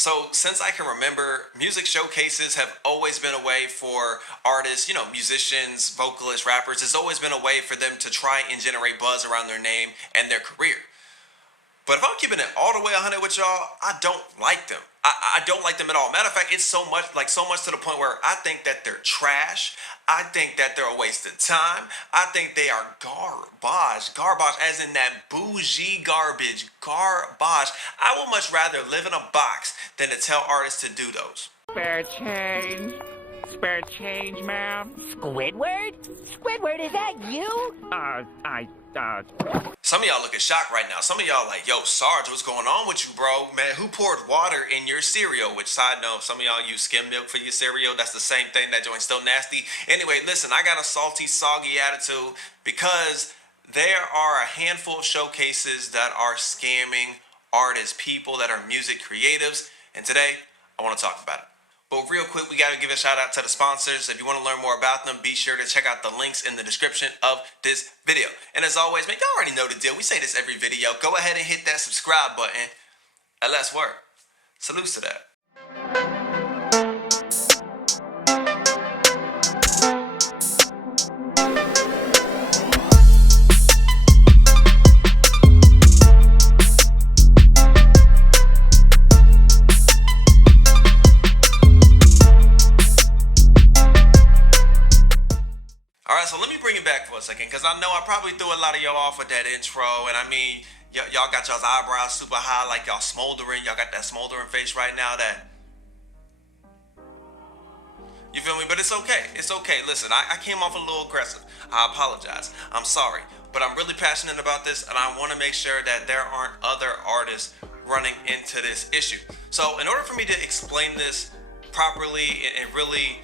So, since I can remember, music showcases have always been a way for artists, musicians, vocalists, rappers, it's always been a way for them to try and generate buzz around their name and their career. But if I'm keeping it all the way 100 with y'all, I don't like them. I don't like them at all. Matter of fact, it's so much to the point where I think that they're trash. I think that they're a waste of time. I think they are garbage, as in that bougie garbage. I would much rather live in a box than to tell artists to do those. Spare change. Spare change, ma'am. Squidward? Squidward, is that you? Some of y'all looking shocked right now. Some of y'all like, yo, Sarge, what's going on with you, bro? Man, who poured water in your cereal? Which, side note, some of y'all use skim milk for your cereal. That's the same thing. That joint's still nasty. Anyway, listen, I got a salty, soggy attitude because there are a handful of showcases that are scamming artists, people that are music creatives. And today, I want to talk about it. But real quick, we got to give a shout out to the sponsors. If you want to learn more about them, be sure to check out the links in the description of this video. And as always, man, y'all already know the deal. We say this every video. Go ahead and hit that subscribe button. And let's work. Salutes to that. So let me bring it back for a second, because I know I probably threw a lot of y'all off with that intro, and I mean, y'all got y'all's eyebrows super high, like y'all smoldering. Y'all got that smoldering face right now that, you feel me? But it's okay. It's okay. Listen, I came off a little aggressive. I apologize. I'm sorry. But I'm really passionate about this, and I want to make sure that there aren't other artists running into this issue. So in order for me to explain this properly and really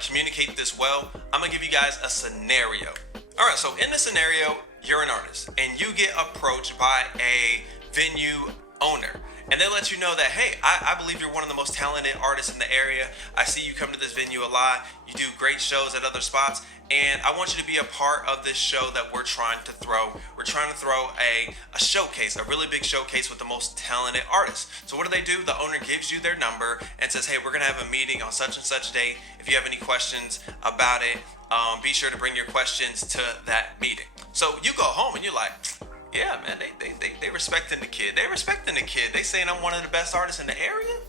communicate this well, I'm gonna give you guys a scenario. All right, so in the scenario, you're an artist and you get approached by a venue owner, and they let you know that, hey, I believe you're one of the most talented artists in the area. I see you come to this venue a lot. You do great shows at other spots, and I want you to be a part of this show that we're trying to throw. We're trying to throw a showcase, a really big showcase with the most talented artists. So what do? The owner gives you their number and says, hey, we're gonna have a meeting on such and such date. If you have any questions about it, be sure to bring your questions to that meeting. So you go home and you're like, yeah, man, they respecting the kid. They respecting the kid. They saying I'm one of the best artists in the area.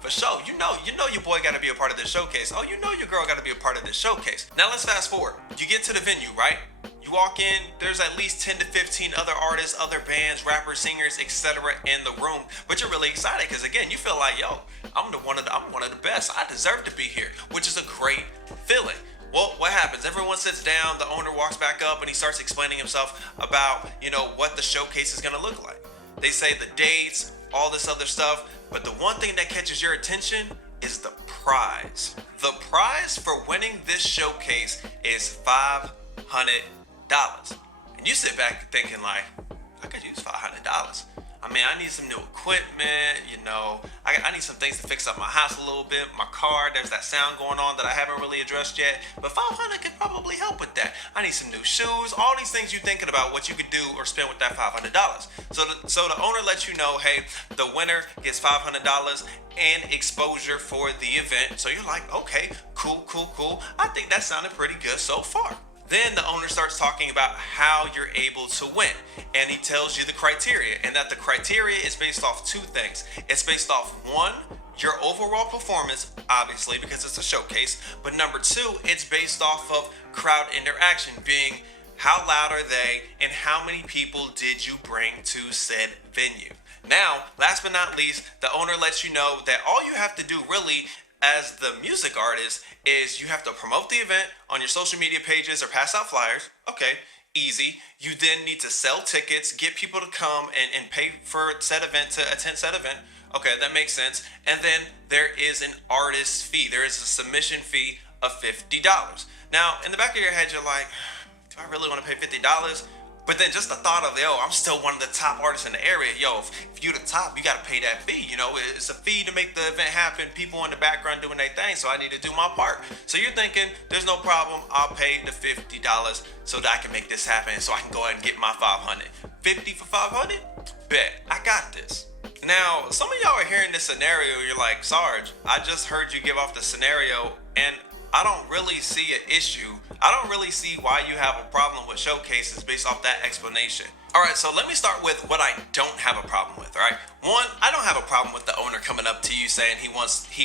For sure, you know your boy got to be a part of this showcase. Oh, you know your girl got to be a part of this showcase. Now let's fast forward. You get to the venue, right? You walk in, there's at least 10 to 15 other artists, other bands, rappers, singers, etc. in the room. But you're really excited because, again, you feel like, yo, I'm one of the best. I deserve to be here, which is a great feeling. Well, what happens? Everyone sits down, the owner walks back up, and he starts explaining himself about, what the showcase is going to look like. They say the dates, all this other stuff, but the one thing that catches your attention is the prize. The prize for winning this showcase is $500. And you sit back thinking like, I could use $500. I mean, I need some new equipment, I need some things to fix up my house a little bit, my car, there's that sound going on that I haven't really addressed yet, but $500 could probably help with that. I need some new shoes, all these things you're thinking about what you could do or spend with that $500. So the owner lets you know, hey, the winner gets $500 and exposure for the event. So you're like, okay, cool. I think that sounded pretty good so far. Then the owner starts talking about how you're able to win, and he tells you the criteria, and that the criteria is based off two things. It's based off, one, your overall performance, obviously, because it's a showcase, but number two, it's based off of crowd interaction, being how loud are they and how many people did you bring to said venue. Now, last but not least, the owner lets you know that all you have to do really as the music artist is you have to promote the event on your social media pages or pass out flyers. Okay, easy. You then need to sell tickets, get people to come and pay for said event, to attend said event. Okay, that makes sense. And then there is an artist fee. There is a submission fee of $50. Now, in the back of your head, you're like, do I really want to pay $50? But then just the thought of, yo, I'm still one of the top artists in the area. Yo, if you the top, you got to pay that fee. It's a fee to make the event happen. People in the background doing their thing, so I need to do my part. So you're thinking, there's no problem. I'll pay the $50 so that I can make this happen, so I can go ahead and get my $500. $50 for $500? Bet, I got this. Now, some of y'all are hearing this scenario, you're like, Sarge, I just heard you give off the scenario, and I don't really see an issue. I don't really see why you have a problem with showcases based off that explanation. All right, so let me start with what I don't have a problem with, all right? One, I don't have a problem with the owner coming up to you saying he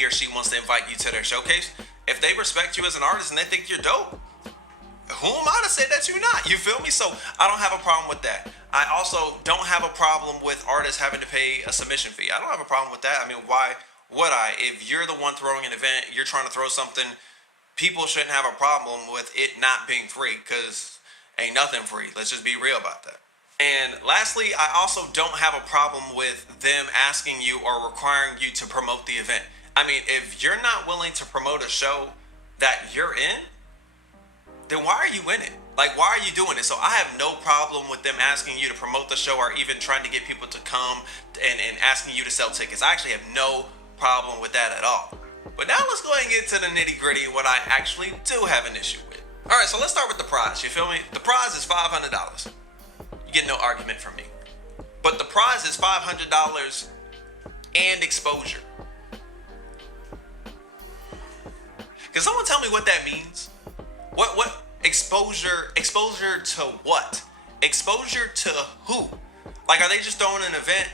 or she wants to invite you to their showcase. If they respect you as an artist and they think you're dope, who am I to say that you're not? You feel me? So I don't have a problem with that. I also don't have a problem with artists having to pay a submission fee. I don't have a problem with that. I mean, why would I? If you're the one throwing an event, you're trying to throw something, people shouldn't have a problem with it not being free, because ain't nothing free. Let's just be real about that. And lastly, I also don't have a problem with them asking you or requiring you to promote the event. I mean, if you're not willing to promote a show that you're in, then why are you in it? Like, why are you doing it? So I have no problem with them asking you to promote the show or even trying to get people to come and asking you to sell tickets. I actually have no problem with that at all. But now let's go ahead and get to the nitty gritty, what I actually do have an issue with. All right, so let's start with the prize. You feel me? The prize is $500. You get no argument from me. But the prize is $500 and exposure. Can someone tell me what that means? What exposure to what? Exposure to who? Like, are they just throwing an event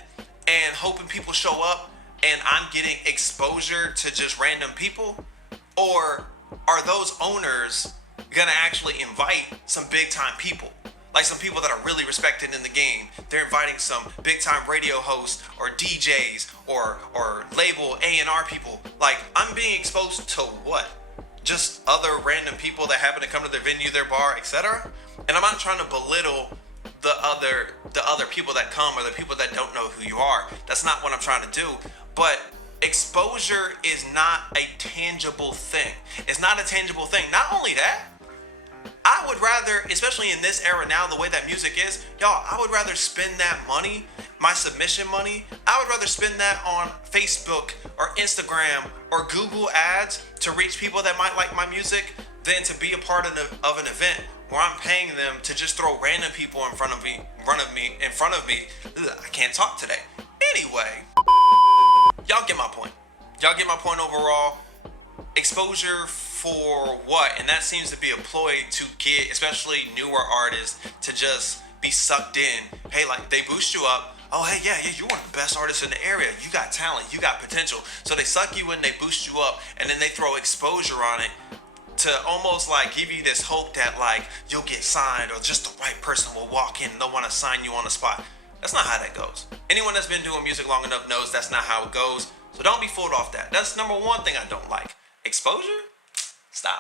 and hoping people show up and I'm getting exposure to just random people? Or are those owners gonna actually invite some big time people? Like some people that are really respected in the game. They're inviting some big time radio hosts or DJs or label A&R people. Like, I'm being exposed to what? Just other random people that happen to come to their venue, their bar, etc. And I'm not trying to belittle the other people that come or the people that don't know who you are. That's not what I'm trying to do. But exposure is not a tangible thing. It's not a tangible thing. Not only that, I would rather, especially in this era now, the way that music is, y'all, I would rather spend that money, my submission money, I would rather spend that on Facebook or Instagram or Google ads to reach people that might like my music than to be a part of an event where I'm paying them to just throw random people in front of me. Ugh, I can't talk today. Anyway, y'all get my point. Y'all get my point overall. Exposure for what? And that seems to be a ploy to get especially newer artists to just be sucked in. Hey, like, they boost you up. Oh, hey, yeah, you're one of the best artists in the area. You got talent, you got potential. So they suck you in, they boost you up, and then they throw exposure on it to almost like give you this hope that like you'll get signed or just the right person will walk in and they'll want to sign you on the spot. That's not how that goes. Anyone that's been doing music long enough knows that's not how it goes. So don't be fooled off that. That's number one thing I don't like. Exposure? Stop.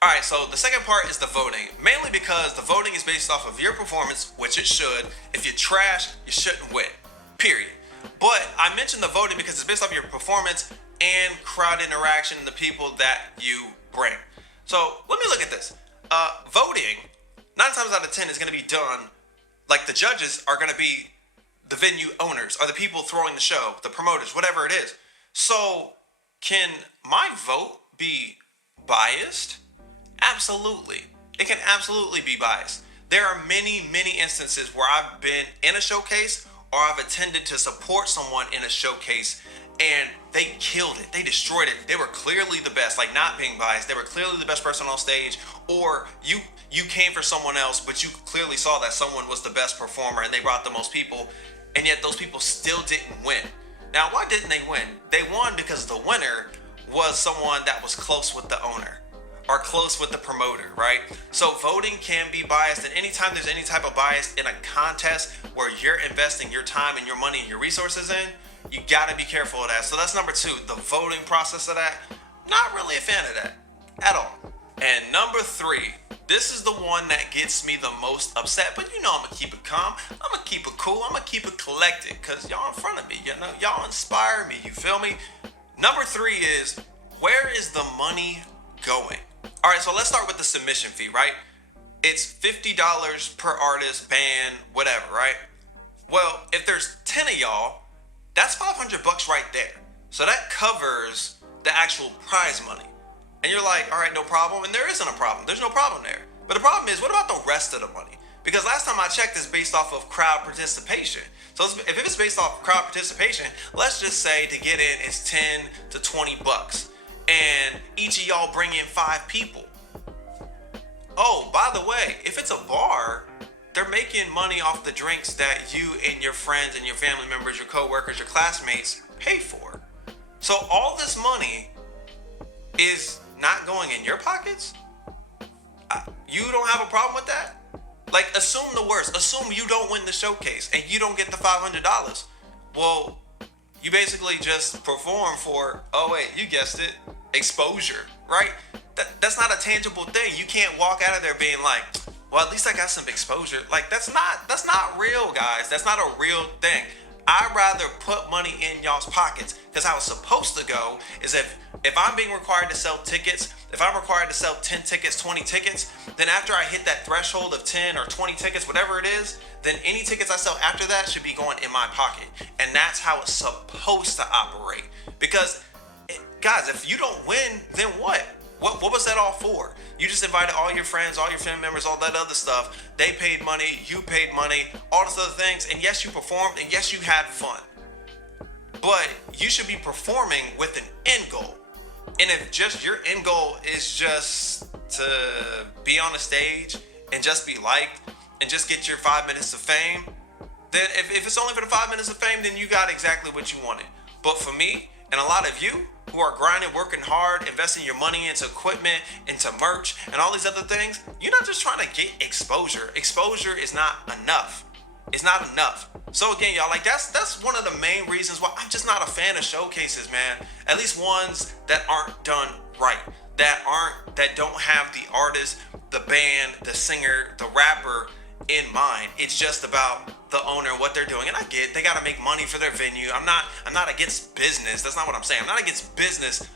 All right, so the second part is the voting, mainly because the voting is based off of your performance, which it should. If you're trash, you shouldn't win, period. But I mentioned the voting because it's based off your performance and crowd interaction and the people that you bring. So let me look at this. Voting, 9 times out of 10 is going to be done, like the judges are going to be the venue owners or the people throwing the show, the promoters, whatever it is. So can my vote be biased? Absolutely. It can absolutely be biased. There are many instances where I've been in a showcase or I've attended to support someone in a showcase and they killed it. They destroyed it. They were clearly the best, like not being biased. They were clearly the best person on stage, or you came for someone else, but you clearly saw that someone was the best performer and they brought the most people, and yet those people still didn't win. Now, why didn't they win? They won because the winner was someone that was close with the owner or close with the promoter, right? So voting can be biased, and anytime there's any type of bias in a contest where you're investing your time and your money and your resources in, you gotta be careful of that. So that's number 2, the voting process of that. Not really a fan of that at all. And number 3, this is the one that gets me the most upset, but you know I'm gonna keep it calm, I'm gonna keep it cool, I'm gonna keep it collected, cause y'all in front of me, you know, y'all inspire me, you feel me? Number 3 is, where is the money going? All right, so let's start with the submission fee, right? It's $50 per artist, band, whatever, right? Well, if there's 10 of y'all, that's $500 right there. So that covers the actual prize money. And you're like, all right, no problem. And there isn't a problem. There's no problem there. But the problem is, what about the rest of the money? Because last time I checked, it's based off of crowd participation. So if it's based off crowd participation, let's just say to get in is 10 to 20 bucks. And each of y'all bring in 5 people. Oh, by the way, if it's a bar, they're making money off the drinks that you and your friends and your family members, your coworkers, your classmates pay for. So all this money is not going in your pockets? You don't have a problem with that? Like, assume the worst. Assume you don't win the showcase and you don't get the $500. Well, you basically just perform for, oh wait, you guessed it, exposure, right? That's not a tangible thing. You can't walk out of there being like, well, at least I got some exposure. Like, that's not real, guys. That's not a real thing. I'd rather put money in y'all's pockets, because how it's supposed to go is if I'm being required to sell tickets, if I'm required to sell 10 tickets, 20 tickets, then after I hit that threshold of 10 or 20 tickets, whatever it is, then any tickets I sell after that should be going in my pocket. And that's how it's supposed to operate. Because, guys, if you don't win, then what? What was that all for? You just invited all your friends, all your family members, all that other stuff. They paid money, you paid money, all those other things. And yes, you performed, and yes, you had fun. But you should be performing with an end goal. And if just your end goal is just to be on the stage and just be liked and just get your 5 minutes of fame, then if it's only for the 5 minutes of fame, then you got exactly what you wanted. But for me and a lot of you who are grinding, working hard, investing your money into equipment, into merch, and all these other things, you're not just trying to get exposure. Exposure is not enough. It's not enough. So again, y'all, like that's one of the main reasons why I'm just not a fan of showcases, man. At least ones that aren't done right, that don't have the artist, the band, the singer, the rapper in mind. It's just about the owner and what they're doing. And I get they gotta make money for their venue. I'm not against business. That's not what I'm saying. I'm not against business,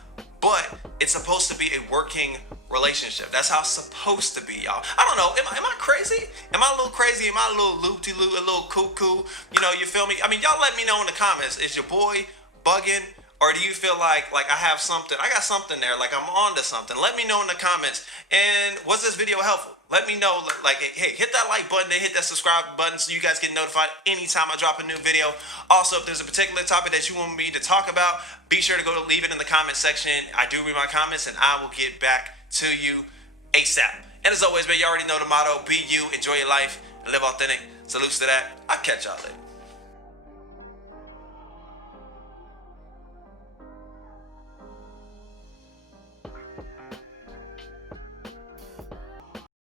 but it's supposed to be a working relationship. That's how it's supposed to be, y'all. I don't know. Am I crazy? Am I a little crazy? Am I a little loop-de-loop, a little cuckoo? You know, you feel me? I mean, y'all let me know in the comments. Is your boy bugging? Or do you feel like I have something? I got something there. Like I'm on to something. Let me know in the comments. And was this video helpful? Let me know. Like, hey, hit that like button and hit that subscribe button so you guys get notified anytime I drop a new video. Also, if there's a particular topic that you want me to talk about, be sure to go to leave it in the comment section. I do read my comments and I will get back to you ASAP. And as always, man, you already know the motto: be you, enjoy your life, and live authentic. Salutes to that. I'll catch y'all later.